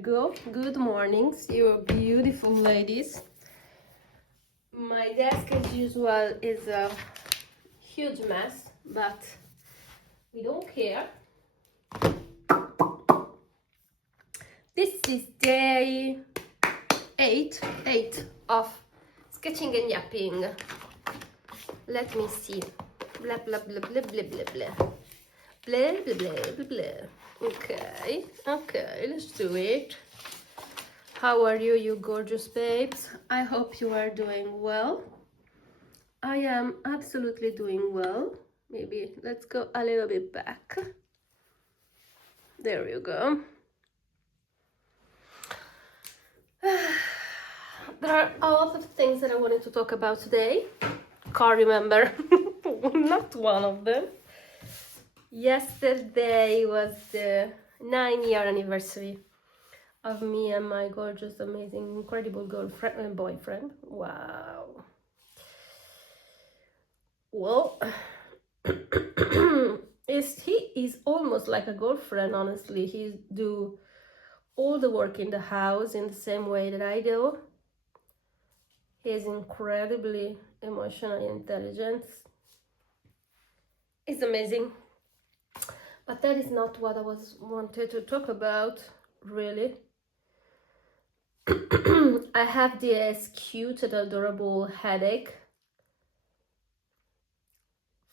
go. Good mornings, you beautiful ladies. My desk, as usual, is a huge mess, but we don't care. This is day 8 of sketching and yapping. Let me see. Blah, blah, blah, blah, blah, blah, blah. Blah, blah, blah, blah, blah. Okay, let's do it. How are you, you gorgeous babes? I hope you are doing well. I am absolutely doing well. Maybe let's go a little bit back. There you go. There are a lot of things that I wanted to talk about today. Can't remember. Not one of them. Yesterday was the 9-year anniversary of me and my gorgeous, amazing, incredible girlfriend and boyfriend. Wow. Well, he is almost like a girlfriend, honestly. He do all the work in the house in the same way that I do. He is incredibly emotionally intelligent. It's amazing. But that is not what I wanted to talk about, really. I have this cute and adorable headache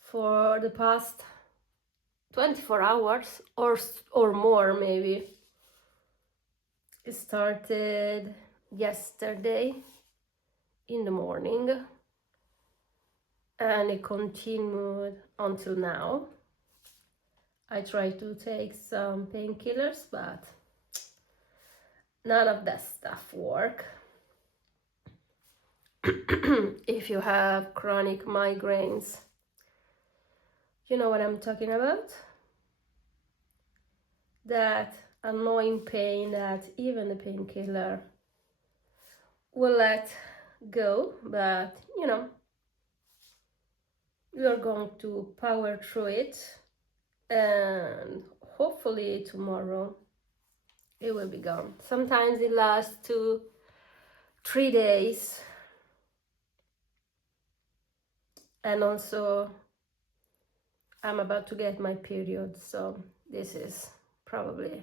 for the past 24 hours or more, maybe. It started yesterday in the morning and it continued until now. I tried to take some painkillers, but none of that stuff work. If you have chronic migraines, you know what I'm talking about? That annoying pain that even the painkiller will let go, but you know, you're going to power through it, and hopefully tomorrow it will be gone. Sometimes it lasts 2-3 days, and also I'm about to get my period, so this is probably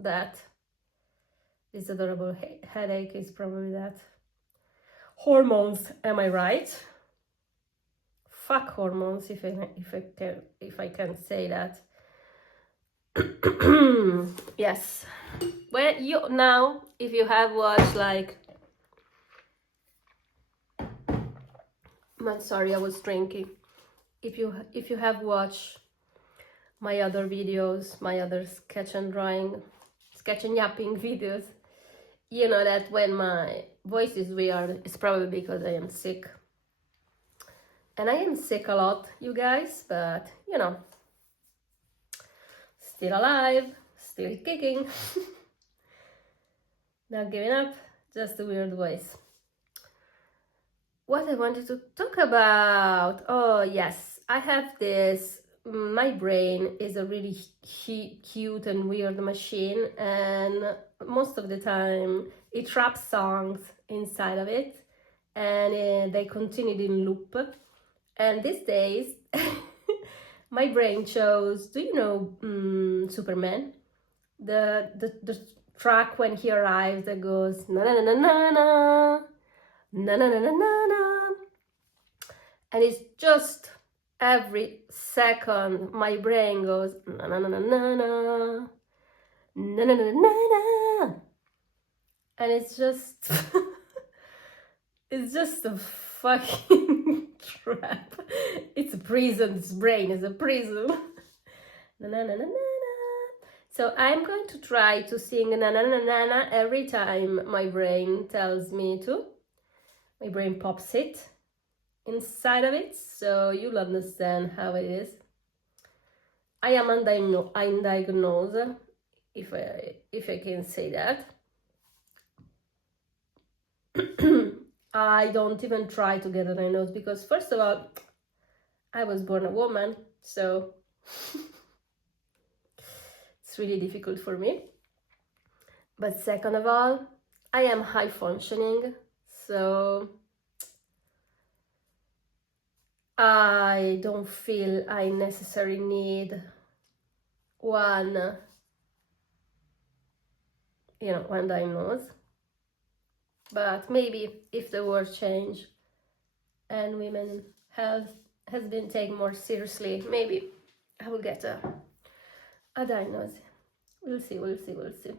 that. This adorable headache is probably that. Hormones, am I right? Fuck hormones, if I can say that. Yes. Well, if you have watched I'm sorry, I was drinking. If you have watched my other videos, my other sketch and yapping videos, you know that when my voice is weird, it's probably because I am sick. And I am sick a lot, you guys, but you know, still alive, still kicking. Not giving up, just a weird voice. What I wanted to talk about, oh yes, I have this, my brain is a really cute and weird machine, and most of the time it traps songs inside of it, and they continue in loop. And these days, my brain chose, do you know Superman? The track when he arrives that goes na na na na na na na na na na na, and it's just every second my brain goes na na na na na na na na na na, and it's just it's just a fucking trap. It's a prison. This brain is a prison. Na na na na na. So I'm going to try to sing na na na na na every time my brain tells me to. My brain pops it inside of it, so you'll understand how it is. I am undiagnosed, if I can say that. I don't even try to get a diagnosis because, first of all, I was born a woman, so it's really difficult for me. But second of all, I am high functioning, so I don't feel I necessarily need one, one diagnosis. But maybe if the world change and women health has been taken more seriously, maybe I will get a diagnosis. We'll see, we'll see, we'll see.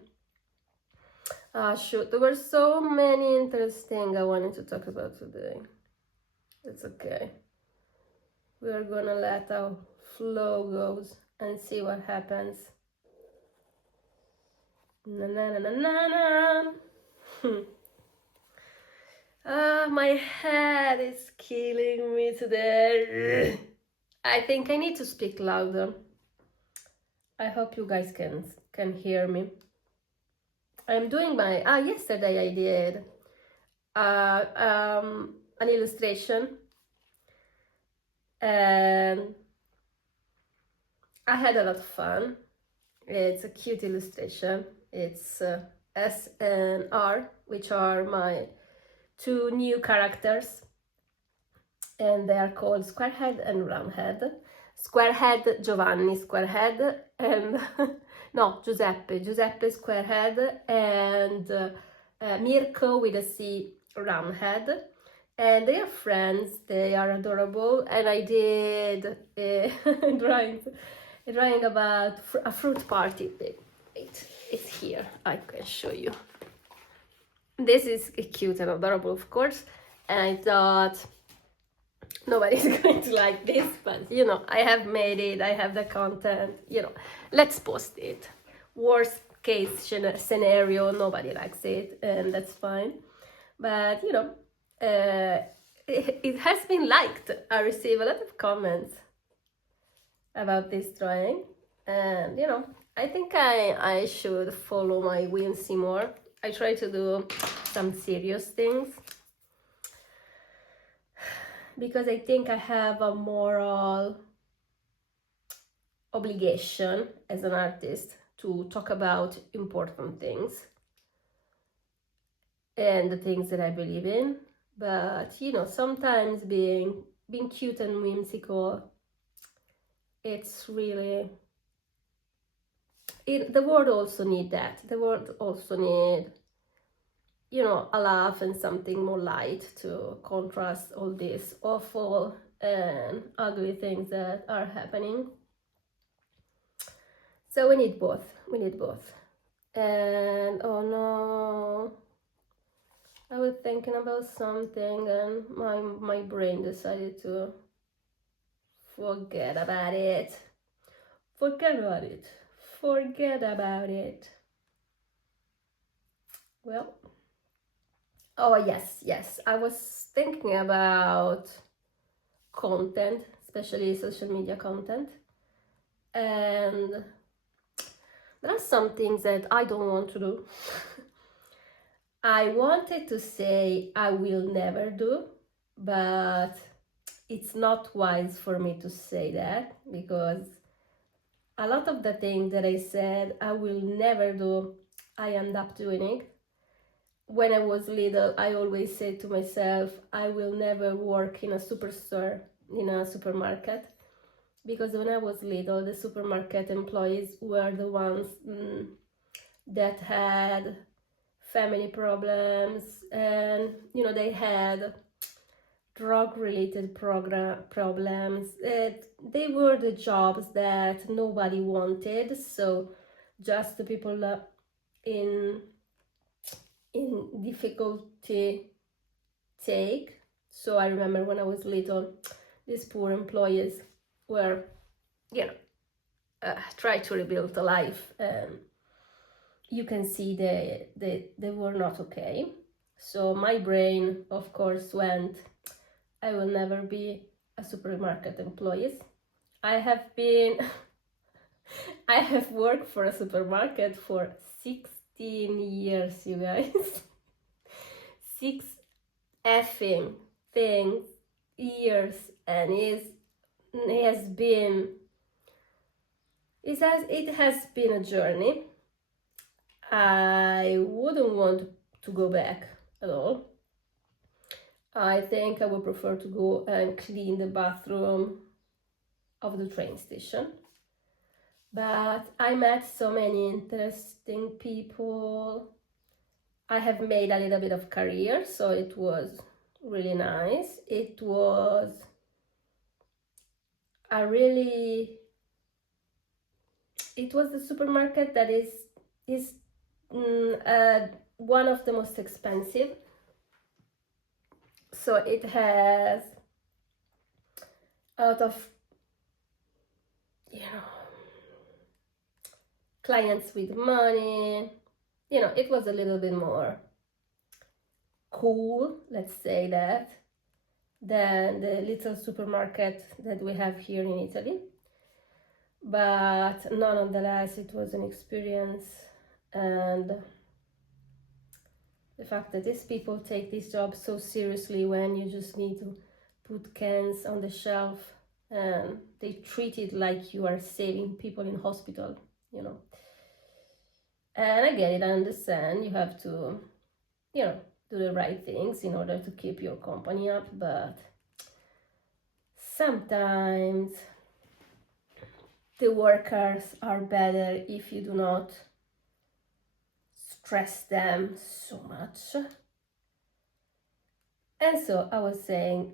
Shoot, there were so many interesting I wanted to talk about today. It's okay. We're gonna let our flow goes and see what happens. Na na na na na na. My head is killing me today. I think I need to speak louder. I hope you guys can hear me. I'm doing my yesterday I did an illustration, and I had a lot of fun. It's a cute illustration. It's S and R, which are my two new characters, and they are called Squarehead and Roundhead. Squarehead Giovanni Squarehead, and no, Giuseppe Squarehead, and Mirko with a C Roundhead. And they are friends, they are adorable, and I did drawing about a fruit party. Wait, it's here, I can show you. This is cute and adorable, of course, and I thought nobody's going to like this, but I have made it, I have the content, let's post it. Worst case scenario, nobody likes it, and that's fine. But it has been liked. I receive a lot of comments about this drawing, and I think I should follow my whimsy more. I try to do some serious things because I think I have a moral obligation as an artist to talk about important things and the things that I believe in. But sometimes being cute and whimsical, it's really the world also need that. The world also need a laugh and something more light to contrast all these awful and ugly things that are happening. So we need both. And oh no, I was thinking about something and my brain decided to forget about it. Well, oh yes, I was thinking about content, especially social media content, and there are some things that I don't want to do. I wanted to say I will never do, but it's not wise for me to say that, because a lot of the things that I said I will never do, I end up doing it. When I was little, I always said to myself, I will never work in a superstore, in a supermarket, because when I was little, the supermarket employees were the ones that had family problems, and they had drug-related problems. They were the jobs that nobody wanted, so just the people in difficulty take. So I remember when I was little, these poor employees were, try to rebuild a life, and you can see they were not okay. So my brain, of course, went, I will never be a supermarket employee. I have been I have worked for a supermarket for 16 years, you guys. 6 effing things, years, and it has been a journey. I wouldn't want to go back at all. I think I would prefer to go and clean the bathroom of the train station. But I met so many interesting people. I have made a little bit of career, so it was really nice. It was a really, it was the supermarket that is one of the most expensive. So it has a lot of, you know, clients with money. You know, it was a little bit more cool, let's say that, than the little supermarket that we have here in Italy. But nonetheless, it was an experience, and the fact that these people take this job so seriously when you just need to put cans on the shelf, and they treat it like you are saving people in hospital, you know. And I get it, I understand you have to, you know, do the right things in order to keep your company up, but sometimes the workers are better if you do not stress them so much. And so I was saying,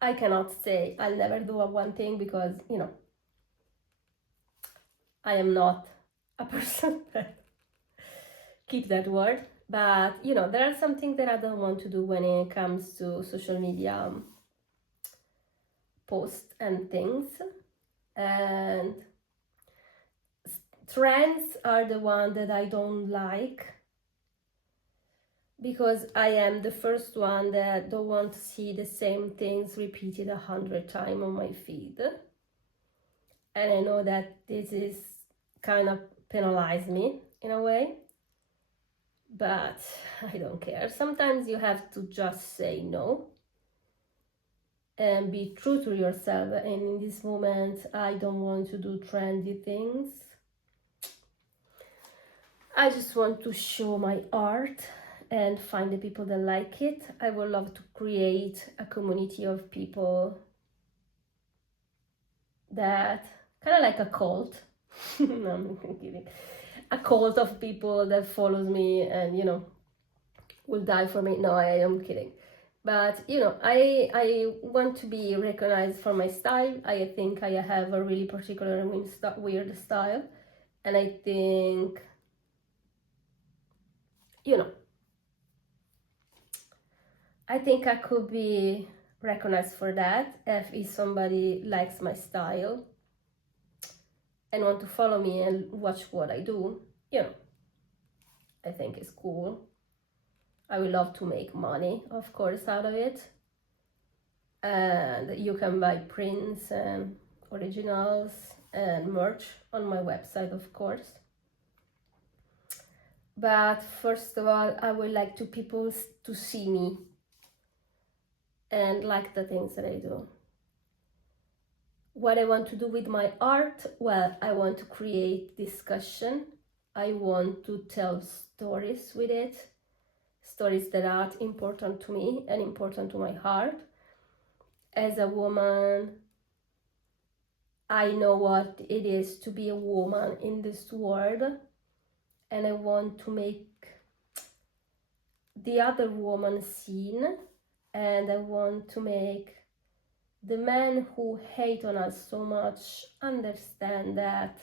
I cannot say I'll never do one thing because, you know, I am not a person that keep that word. But, you know, there are some things that I don't want to do when it comes to social media posts and things. And trends are the one that I don't like, because I am the first one that don't want to see the same things repeated 100 times on my feed. And I know that this is kind of penalize me in a way, but I don't care. Sometimes you have to just say no and be true to yourself. And in this moment, I don't want to do trendy things. I just want to show my art and find the people that like it. I would love to create a community of people that kind of like a cult. No, I'm kidding. A cult of people that follows me and, you know, will die for me. No, I am kidding. But, you know, I want to be recognized for my style. I think I have a really particular and weird style. And I think, you know, I think I could be recognized for that if somebody likes my style and want to follow me and watch what I do. You know, I think it's cool. I would love to make money, of course, out of it. And you can buy prints and originals and merch on my website, of course. But first of all, I would like to people to see me and like the things that I do. What I want to do with my art, well, I want to create discussion. I want to tell stories with it, stories that are important to me and important to my heart. As a woman, I know what it is to be a woman in this world, and I want to make the other woman seen, and I want to make the men who hate on us so much understand that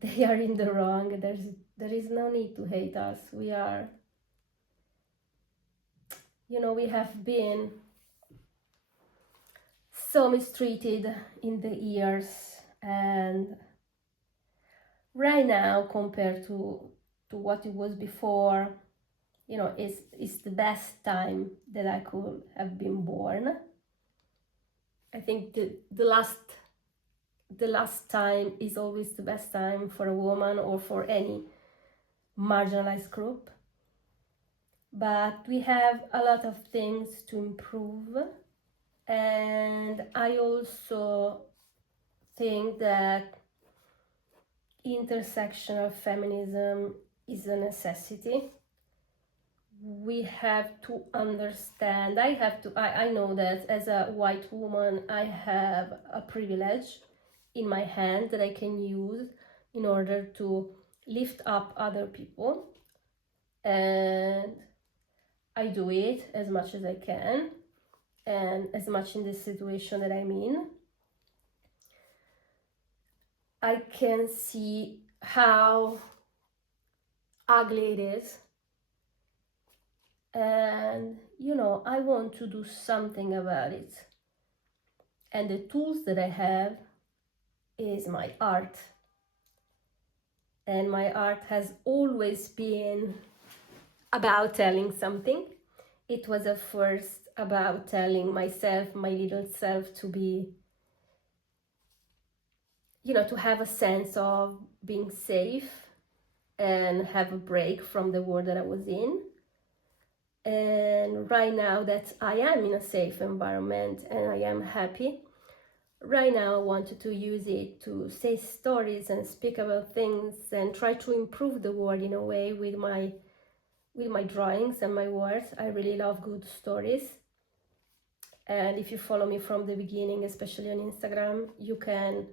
they are in the wrong. There is no need to hate us. We are, you know, we have been so mistreated in the years, and right now compared to what it was before, you know, it's the best time that I could have been born. I think the last time is always the best time for a woman or for any marginalized group. But we have a lot of things to improve, and I also think that intersectional feminism is a necessity. We have to understand, I know that as a white woman, I have a privilege in my hand that I can use in order to lift up other people, and I do it as much as I can, and as much in this situation that I'm in. I can see how ugly it is, and I want to do something about it. And the tools that I have is my art. And my art has always been about telling something. It was at first about telling myself, my little self, to be, to have a sense of being safe and have a break from the world that I was in. And right now that I am in a safe environment and I am happy, right now I wanted to use it to say stories and speak about things and try to improve the world in a way with my drawings and my words. I really love good stories. And if you follow me from the beginning, especially on Instagram, you can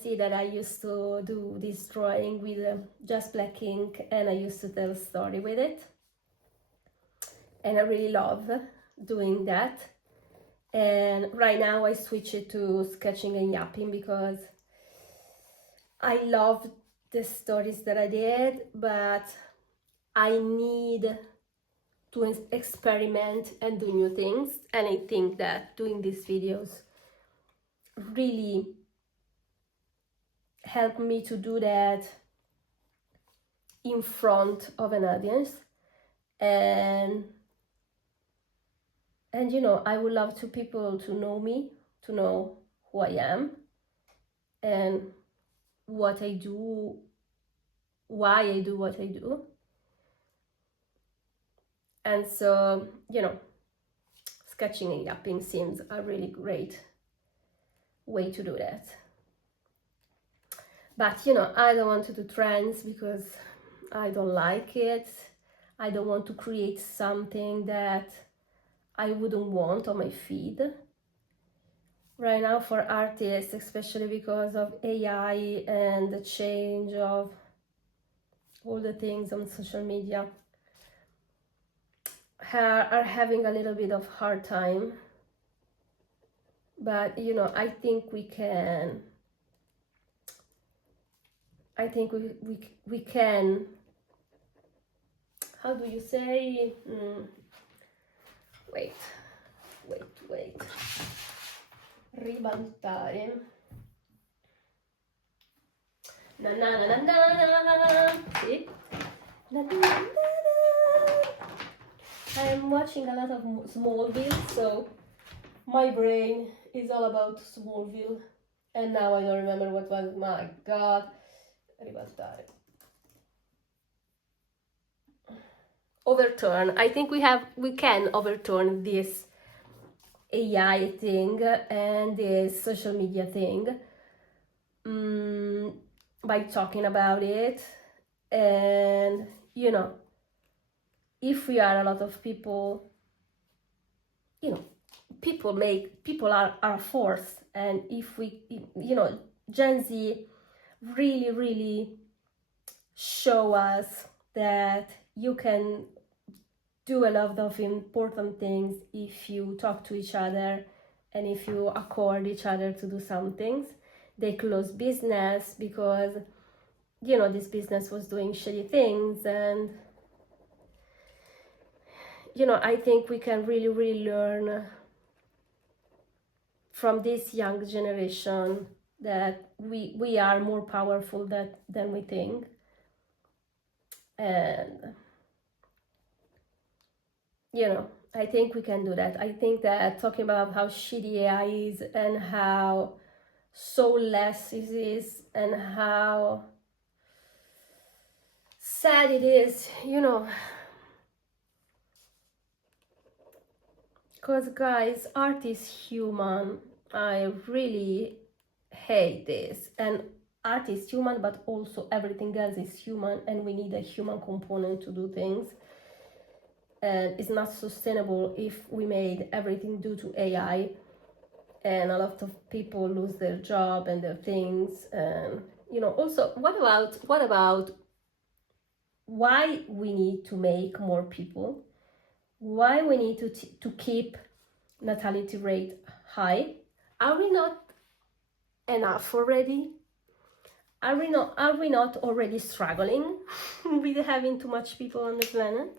see that I used to do this drawing with just black ink, and I used to tell a story with it. And I really love doing that. And right now I switch it to sketching and yapping because I love the stories that I did, but I need to experiment and do new things. And I think that doing these videos really helped me to do that in front of an audience. And I would love to people to know me, to know who I am and what I do, why I do what I do. And so, sketching and yapping seems a really great way to do that. But I don't want to do trends because I don't like it. I don't want to create something that I wouldn't want on my feed. Right now for artists, especially because of AI and the change of all the things on social media, are having a little bit of hard time. But I think we can, we can, how do you say, wait, ribaltare, na na na na na na, see? Na, na, na, na. I'm watching a lot of Smallville, so my brain is all about Smallville, and now I don't remember what was, my god, ribaltare. Overturn. I think we can overturn this AI thing and this social media thing by talking about it. And if we are a lot of people, people are a force. And if we, Gen Z really show us that you can do a lot of important things if you talk to each other and if you accord each other to do some things. They close business because this business was doing shitty things. And I think we can really learn from this young generation that we are more powerful than we think. And I think we can do that. I think that talking about how shitty AI is and how soulless it is and how sad it is, because guys, art is human. I really hate this, and art is human, but also everything else is human, and we need a human component to do things. And it's not sustainable if we made everything due to AI, and a lot of people lose their job and their things. And also, what about why we need to make more people? Why we need to keep natality rate high? Are we not enough already? Are we not already struggling with having too much people on the planet?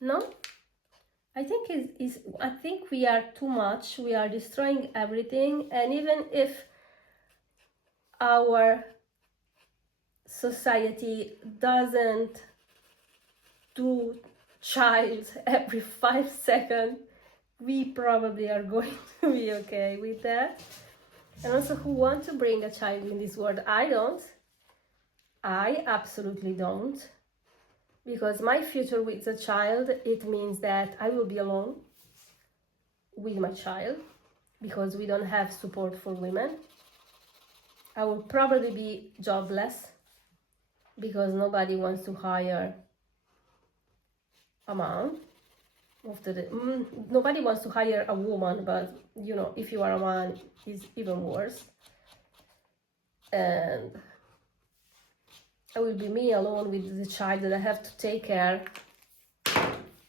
No? I think we are too much. We are destroying everything, and even if our society doesn't do child every 5 seconds, we probably are going to be okay with that. And also, who want to bring a child in this world? I absolutely don't, because my future with a child, it means that I will be alone with my child, because we don't have support for women. I will probably be jobless, because nobody wants to hire a man. Nobody wants to hire a woman, but if you are a man, it's even worse. And I will be me alone with the child that I have to take care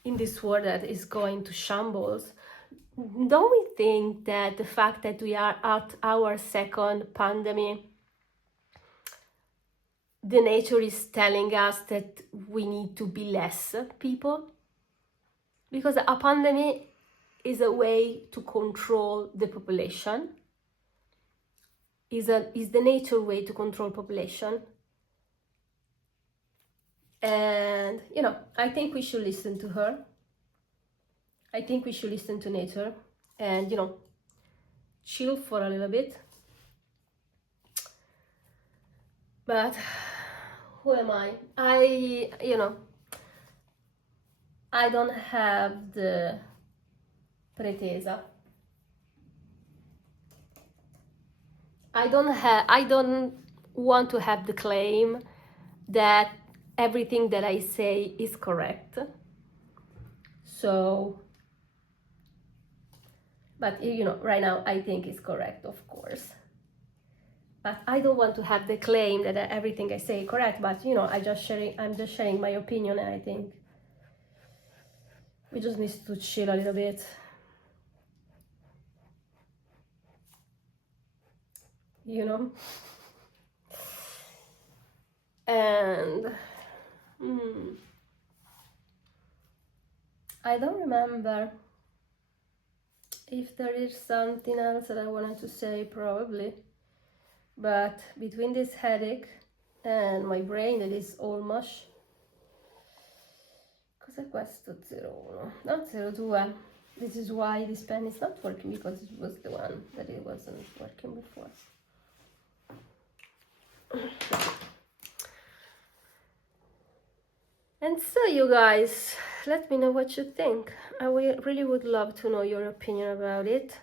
in this world that is going to shambles. Don't we think that the fact that we are at our second pandemic, the nature is telling us that we need to be less people? Because a pandemic is a way to control the population, is the nature way to control population. And I think we should listen to her. I think we should listen to nature and chill for a little bit. But who am I? I don't have the pretesa. I don't want to have the claim that everything that I say is correct. So, but right now I think it's correct, of course. But I don't want to have the claim that everything I say is correct. But I'm just sharing my opinion, and I think we just need to chill a little bit. And I don't remember if there is something else that I wanted to say, probably. But between this headache and my brain that is all mush. Cos'è questo 01? Not 02. This is why this pen is not working, because it was the one that it wasn't working before. And so, you guys, let me know what you think. I really would love to know your opinion about it.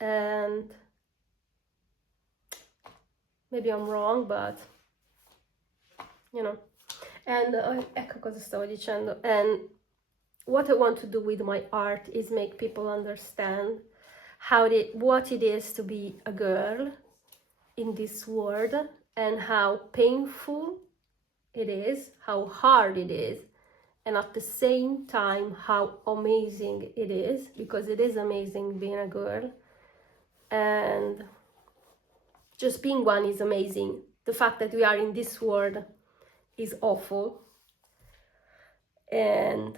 And maybe I'm wrong, but And ecco cosa stavo dicendo. And what I want to do with my art is make people understand what it is to be a girl in this world, and how painful it is, how hard it is, and at the same time how amazing it is, because it is amazing being a girl, and just being one is amazing. The fact that we are in this world is awful, and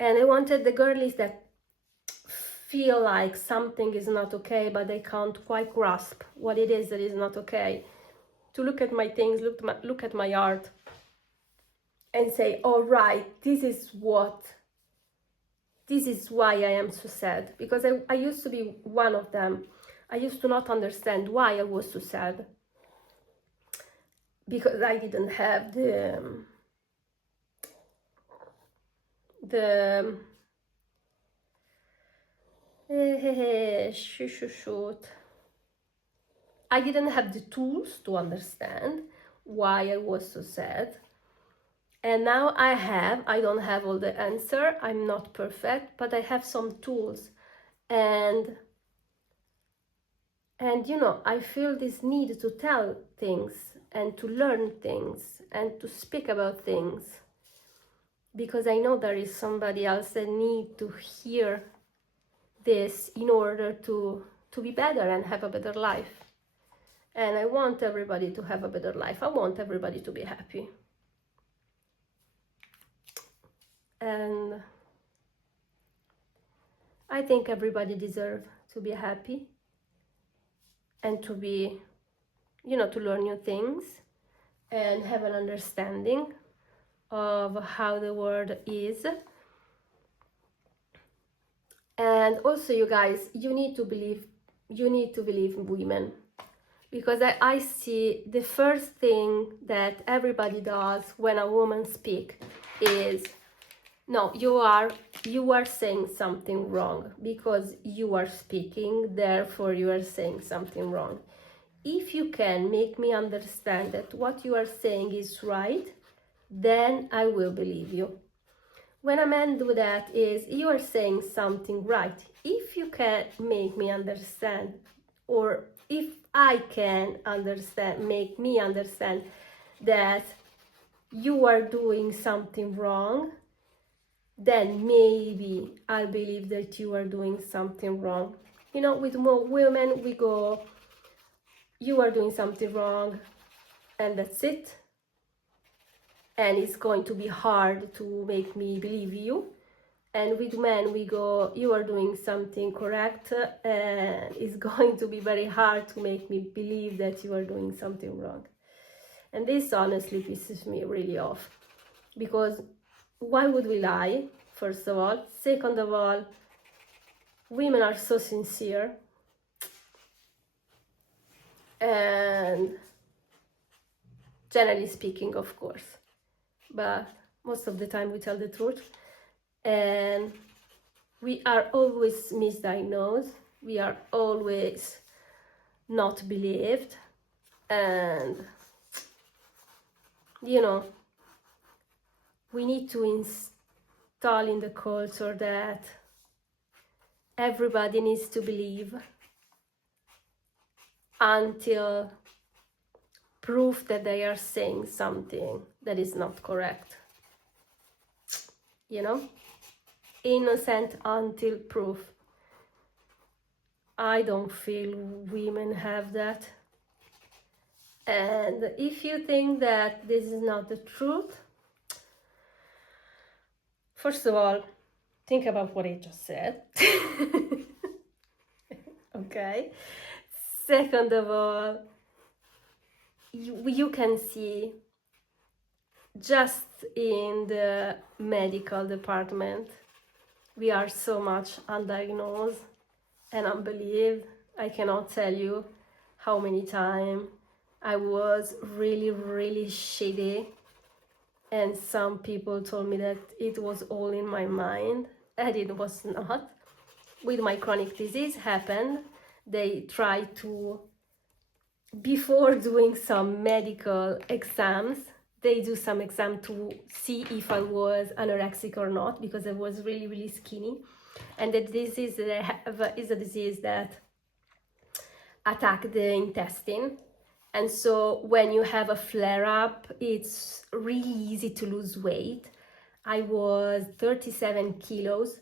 I wanted the girlies that feel like something is not okay, but they can't quite grasp what it is that is not okay, to look at my things, look at my art, and say, all right, this is why I am so sad. Because I used to be one of them. I used to not understand why I was so sad, because I didn't have shoot. I didn't have the tools to understand why I was so sad. And now I don't have all the answer. I'm not perfect, but I have some tools. And I feel this need to tell things and to learn things and to speak about things, because I know there is somebody else that need to hear this in order to be better and have a better life. And I want everybody to have a better life. I want everybody to be happy. And I think everybody deserves to be happy and to be, to learn new things and have an understanding of how the world is. And also, you guys, you need to believe in women, because I see the first thing that everybody does when a woman speaks is, no, you are saying something wrong, because you are speaking, therefore you are saying something wrong. If you can make me understand that what you are saying is right, then I will believe you. When a man do that, is you are saying something right. If you can make me understand, or if I can make me understand that you are doing something wrong, then maybe I believe that you are doing something wrong. With more women, we go, you are doing something wrong, and that's it. And it's going to be hard to make me believe you. And with men, we go, you are doing something correct, and it's going to be very hard to make me believe that you are doing something wrong. And this honestly pisses me really off, because why would we lie, first of all? Second of all, women are so sincere, and generally speaking, of course, but most of the time we tell the truth, and we are always misdiagnosed, we are always not believed, and we need to install in the culture that everybody needs to believe until proof that they are saying something that is not correct. Innocent until proof. I don't feel women have that. And if you think that this is not the truth, first of all, think about what I just said. Okay. Second of all, you can see just in the medical department, we are so much undiagnosed and unbelieved. I cannot tell you how many times I was really, really shitty, and some people told me that it was all in my mind, and it was not. With my chronic disease happened, they tried to, before doing some medical exams, they do some exam to see if I was anorexic or not, because I was really, really skinny. And the disease that I have is a disease that attacks the intestine. And so when you have a flare-up, it's really easy to lose weight. I was 37 kilos.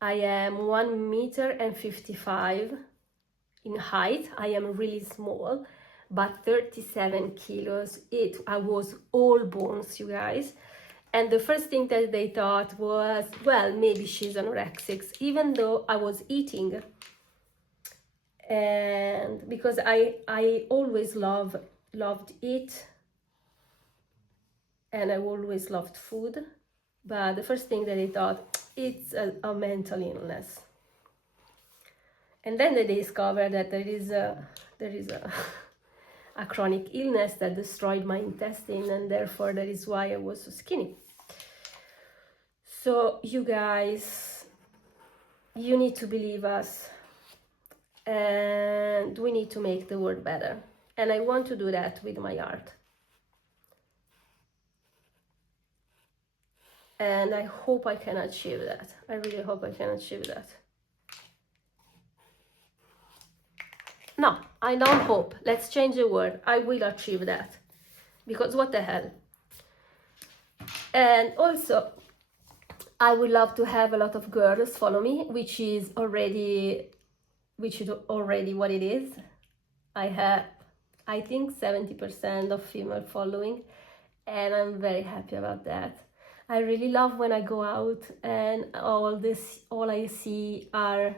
I am 1 meter and 55 in height. I am really small, but 37 kilos. I was all bones, you guys. And the first thing that they thought was, well, maybe she's anorexic, even though I was eating. And because I always loved it, and I always loved food, but the first thing that they thought, it's a mental illness. And then they discovered that there is a a chronic illness that destroyed my intestine, and therefore that is why I was so skinny. So you guys, you need to believe us. and we need to make the world better. And I want to do that with my art. And I hope I can achieve that. I really hope I can achieve that. No, I don't hope. Let's change the word. I will achieve that. Because what the hell? And also, I would love to have a lot of girls follow me, which is already what it is. I have, I think, 70% of female following, and I'm very happy about that. I really love when I go out and all I see are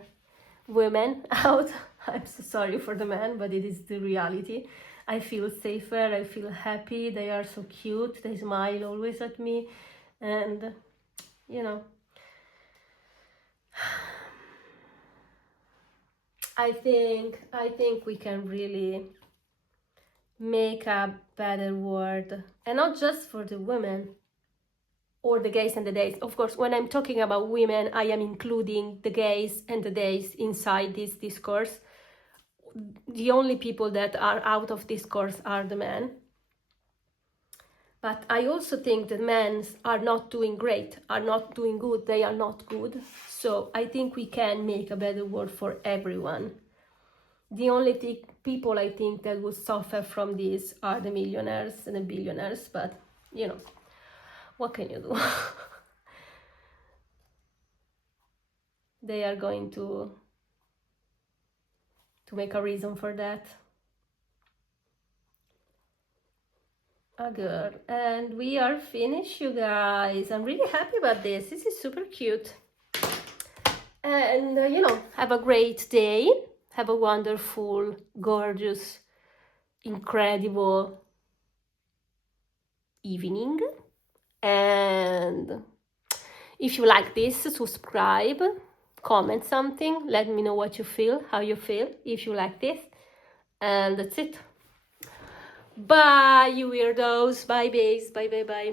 women out. I'm so sorry for the men, but it is the reality. I feel safer, I feel happy, they are so cute, they smile always at me, and you know, I think we can really make a better world, and not just for the women or the gays and the days. Of course, when I'm talking about women, I am including the gays and the days inside this discourse. The only people that are out of discourse are the men. But I also think that men are not doing great, are not doing good, they are not good. So I think we can make a better world for everyone. The only people I think that will suffer from this are the millionaires and the billionaires, but you know, what can you do? They are going to make a reason for that. Good. And we are finished, you guys. I'm really happy about this. This is super cute. And you know, have a great day. Have a wonderful, gorgeous, incredible evening. And if you like this, subscribe, comment something, let me know what you feel, how you feel, if you like this. And that's it. Bye, you weirdos. Bye, babes. Bye, bye, bye.